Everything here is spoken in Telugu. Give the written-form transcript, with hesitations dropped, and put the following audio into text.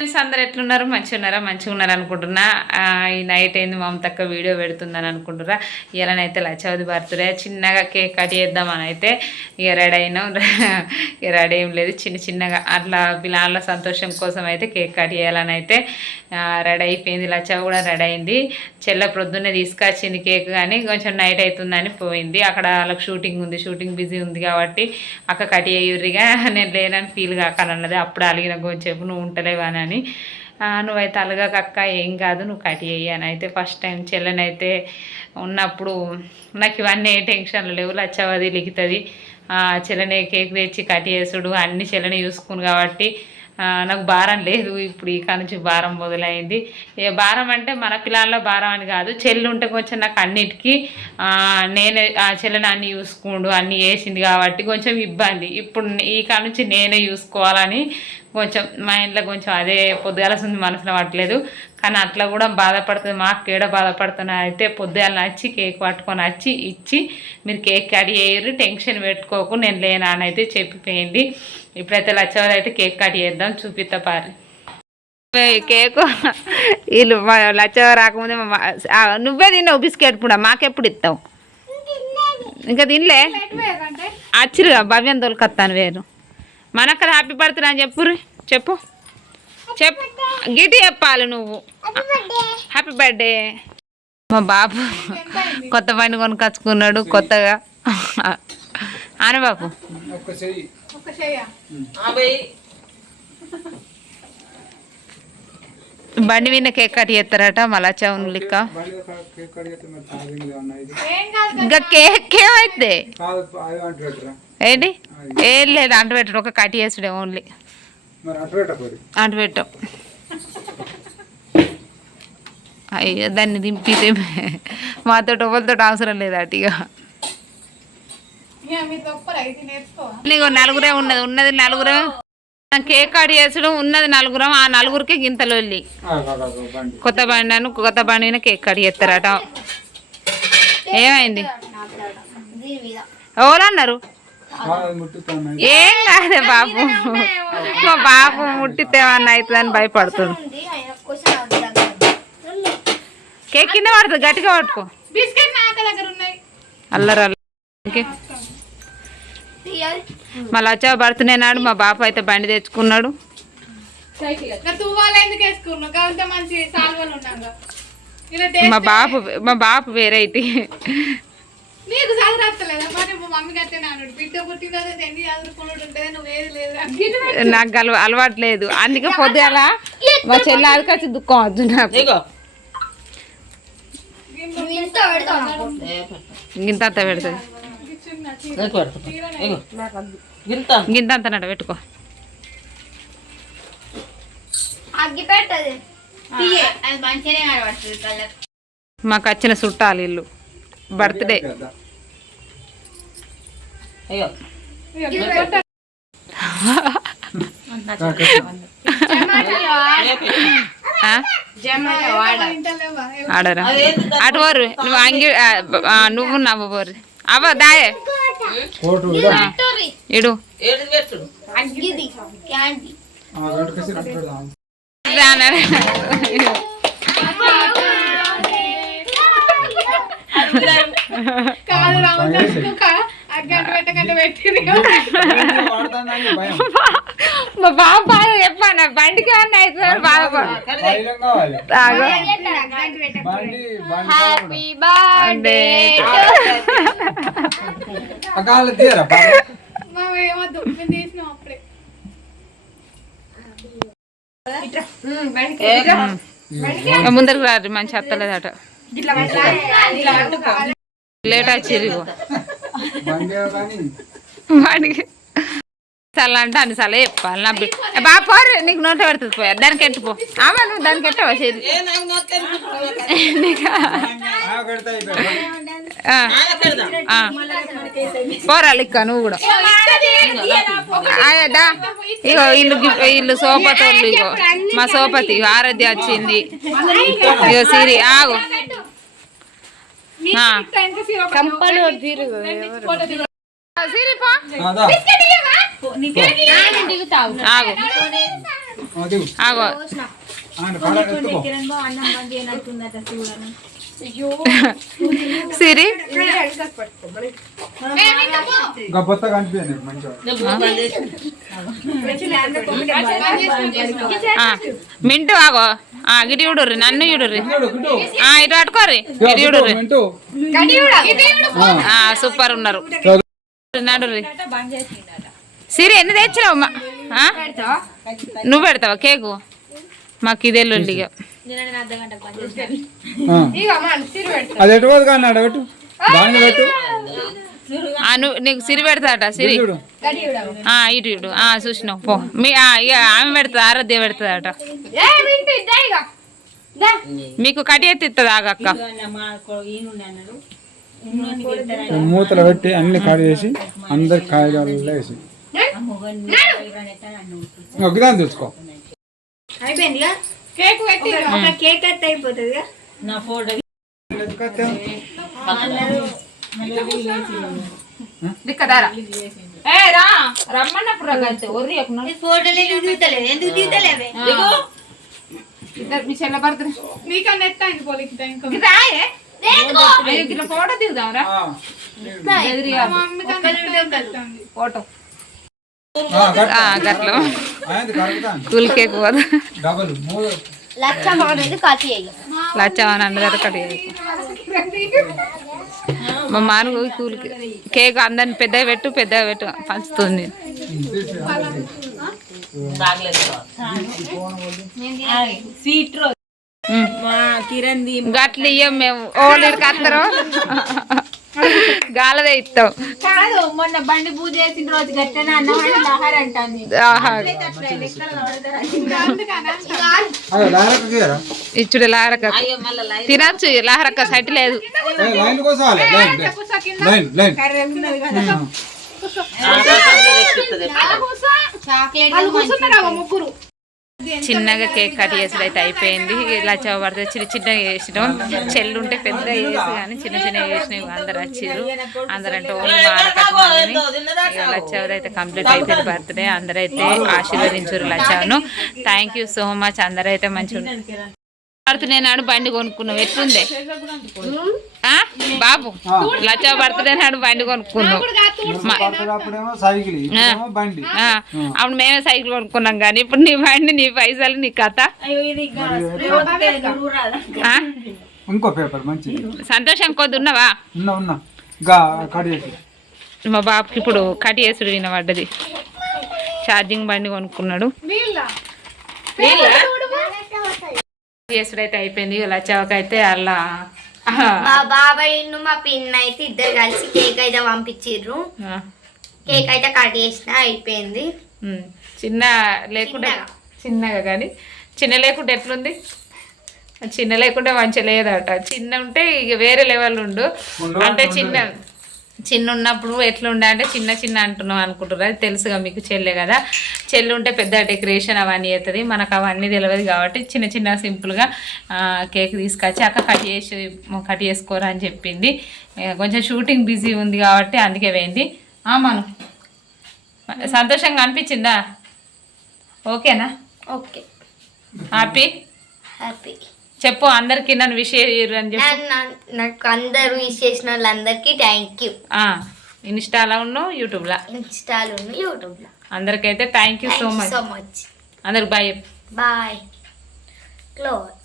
అందరు ఎట్లున్నారు? మంచిగా ఉన్నారు అనుకుంటున్నా. ఈ నైట్ అయింది మమతక్క వీడియో పెడుతుందని అనుకుంటున్నా. ఇలానైతే లచ్చవది బర్త్డే చిన్నగా కేక్ కట్ చేద్దామని అయితే ఇక రెడీ అయినాం. ఇక రెడీ ఏం లేదు, చిన్నగా అట్లా పిల్లల సంతోషం కోసం అయితే కేక్ కట్ చేయాలని అయితే రెడీ అయిపోయింది. లచ్చవ కూడా రెడీ అయింది. చెల్ల ప్రొద్దున్నే తీసుకొచ్చింది కేక్, కానీ కొంచెం నైట్ అవుతుందని పోయింది. అక్కడ వాళ్ళకి షూటింగ్ ఉంది, షూటింగ్ బిజీ ఉంది కాబట్టి అక్క కట్ అయ్యుర్రిగా నేను లేనని ఫీల్ కాకాలన్నది. అప్పుడు అలిగిన కొంచెం నువ్వు ఉంటలేవానని. నువ్వైతే అలగక అక్క ఏం కాదు నువ్వు కట్ చేయి అని అయితే ఫస్ట్ టైం చెల్లెనైతే ఉన్నప్పుడు నాకు ఇవన్నీ ఏ టెన్షన్లు లేవు. లచ్చవది లిఖితది చెల్లెనే కేక్ తెచ్చి కట్ చేసుడు అన్ని చెల్లెనే చూసుకుని కాబట్టి నాకు భారం లేదు. ఇప్పుడు ఈ నుంచి భారం మొదలైంది. ఏ భారం అంటే మన పిల్లల్లో భారం అని కాదు, చెల్లి ఉంటే కొంచెం నాకు అన్నిటికీ నేనే చెల్లెని అన్ని చూసుకుండు అన్నీ వేసింది కాబట్టి కొంచెం ఇబ్బంది. ఇప్పుడు ఈ నుంచి నేనే చూసుకోవాలని కొంచెం మా ఇంట్లో కొంచెం అదే పొద్దుగాలసింది మనసులో పట్టలేదు. కానీ అట్లా కూడా బాధపడుతుంది. మాకు ఏడ బాధపడుతున్నా అయితే పొద్దుగాల వచ్చి కేక్ పట్టుకొని వచ్చి ఇచ్చి మీరు కేక్ కట్ చేయరు, టెన్షన్ పెట్టుకోకు నేను లేనా అని అయితే చెప్పిపోయింది. ఇప్పుడైతే లచ్చవది అయితే కేక్ కట్ చేద్దాం, చూపిస్తా పారి కేకు. వీళ్ళు లచ్చవ రాకముందే నువ్వే తిన్నావు బిస్కెట్ కూడా, మాకెప్పుడు ఇస్తావు? ఇంకా తినలే అచ్చిరుగా భవ్యం తోలుకొస్తాను వేరు. మనక్కడ హ్యాపీ బర్త్డే అని చెప్పు చెప్పు గిటి చెప్పాలి నువ్వు. Happy birthday. మా బాబు కొత్త బండి కొనుకొచ్చుకున్నాడు కొత్తగా. ఆన బాబు బండి మీద కేక్ కట్ చేస్తారట మళ్ళా చౌన్ లెక్క. ఇంకా కేక్ ఏమైతే ఏంటి ఏం లేదు, అంటు పెట్టడు, ఒక కట్ చేసుడే ఓన్లీ. అంటు పెట్టాం. అయ్యో దాన్ని దింపితే మాతో ఎవరితో అవసరం లేదు అటు. ఇక నీకు నలుగురే ఉన్నది నలుగురే. కేక్ కట్ చేసుడు ఉన్నది నలుగురం, ఆ నలుగురికి గింతలు వెళ్ళి కొత్త బండి కేక్ కట్ చేస్తారట. ఏమైంది ఎవరన్నారు? ఏం కాదే బాబు, మా బాబు ముట్టితేమన్నా అవుతుందని భయపడుతుంది. కేక్ కింద పడుతుంది, గట్టిగా పట్టుకో. అల్లరి అల్లరి. మళ్ళీ వచ్చా బర్త్డే నాడు మా బాబు అయితే బండి తెచ్చుకున్నాడు. మా బాబు వెరైటీ. నాకు అలవాటు లేదు, అందుకే పొద్దుగాల మా చెల్లి అదికొచ్చి దుఃఖం వద్దు నాకు. గింత అంత పెడుతుంది, గింత అంత నట పెట్టుకో. మాకు వచ్చిన చుట్టాలు ఇల్లు బర్త్డే. ఆడరా అటు పోరు నువ్వు అంగి నువ్వు నవ్వు పోరు అవ్వ దాయే ఇడు మా బాబు బాధ చెప్పాను, బండికి ఏమన్నా అవుతుంది బాధపడు. హ్యాపీ బర్త్డే ముందరికి రాదు, మంచి అత్తలేదట. లేట్ వచ్చిర్రు వాడికి చాలా అంటే అన్ని సార్లు చెప్పాలి. నా బాపో నీకు నోట పెడుతుంది పోయారు, దానికి ఎట్టుపో. ఆమె నువ్వు దానికి ఎట్టవా చేది పోరా లిక్క నువ్వు కూడా. అదా ఇగో ఇల్లు సోపతోళ్ళు, ఇగో మా సోపతి ఆరాధ్య వచ్చింది. ఇగో సిరి ఆగు ఆగో సిరి మింటు ఆగో గిటి చూడుర్రి నన్ను చూడుర్రి ఇటు పట్టుకోర్రి గిటి చూడుర్రి సూపర్ ఉన్నారు నడుర్రి సిరి ఎన్ని తెచ్చినావు నువ్వు పెడతావా కేకు మాకు ఇదే లొల్లిగా నీకు సిరి పెడతాట సిరి ఇటు ఇటు చూసినావు పో మీ ఆమె పెడతా ఆరాధ్య పెడతాదట మీకు కటి ఎత్తిస్తుంది ఆగక్క మూతలు పెట్టి అన్ని కట్ చేసి అందరికి కాయగూరలో వేసి ఒకదాన్ని చూసుకో రమ్మన్నప్పుడు మీ చెల్ల బర్త్డే మీకన్నా ఎత్తాయింది ఫోటో దిగుదాంరా ఫోటో గట్లో కూల్ కేక్ లచ్చమని అందరూ కట్ మా మాను కూల్ కేక్ అందరిని పెద్దగా పెట్టు పంచుతుంది గట్లు ఇయ్యం మేము ఓళ్ళకి వస్తారు గాలదే ఇస్తాం కాదు మొన్న బండి పూజ చేసిన రోజు గట్టనే ఇచ్చుడు లారక తినచ్చు లారక్క సైట్ లేదు చిన్నగా కేక్ కట్ చేసుడు అయితే అయిపోయింది. ఇలా చవబడితే చిన్న చిన్నగా చేసినాం. చెల్లు ఉంటే పెద్ద వేసి కానీ చిన్న చిన్నగా చేసినాయి. అందరు వచ్చారు. అందరంటే ఓన్లీ మాడకట్టాలని లచ్చవది అయితే కంప్లీట్ అయిపోయింది బర్త్డే. అందరైతే ఆశీర్వదించారు లచ్చవను. Thank you so much. అందరైతే మంచిగా బర్త్డే నాడు బండి కొనుక్కున్నావు. ఎట్లుందే బాబు? లచ్చవ బర్త్డే నాడు బండి కొనుక్కున్నావు. అప్పుడు మేమే సైకిల్ కొనుక్కున్నాం కానీ ఇప్పుడు నీ బండి, నీ పైసలు, నీ కథ. సంతోషం కొద్ది ఉన్నావా? మా బాబుకి ఇప్పుడు కట్ చేసుడు వినబడ్డది. ఛార్జింగ్ బండి కొనుక్కున్నాడు. చేసుడు అయితే అయిపోయింది. లచ్చవకైతే అలా మా బాబాయ్ మా పిన్ అయితే ఇద్దరు కలిసి కేక్ అయితే పంపించిర్రు. కేక్ అయితే కట్ చేసిన అయిపోయింది. చిన్న లేకుండా చిన్నగా కానీ చిన్న లేకుంటే ఎట్లుంది? చిన్న లేకుంటే మంచిగా లేదట. చిన్న ఉంటే ఇక వేరే లెవెల్ ఉండు. అంటే చిన్న ఉన్నప్పుడు ఎట్లుండే అంటే చిన్న చిన్న అంటున్నాం అనుకుంటారు. అది తెలుసుగా మీకు, చెల్లె కదా. చెల్లి ఉంటే పెద్ద డెకరేషన్ అవన్నీ అవుతుంది. మనకు అవన్నీ తెలియదు కాబట్టి చిన్న చిన్న సింపుల్గా కేక్ తీసుకొచ్చి అక్క కట్ చేసుకోరా అని చెప్పింది. కొంచెం షూటింగ్ బిజీ ఉంది కాబట్టి అందుకే పోయింది. మనం సంతోషంగా అనిపించిందా? ఓకేనా? ఓకే. హ్యాపీ హ్యాపీ చెప్పు అందరికి. నన్ను విష్ చేయరు అని చెప్పి నాకు అందరూ విష్ చేసిన వాళ్ళందరికీ థ్యాంక్ యూ. ఇన్స్టాలో ఉన్నావు, యూట్యూబ్లో అందరికైతే థ్యాంక్ యూ సో మచ్. అందరికి బాయ్. బాయ్. క్లోజ్.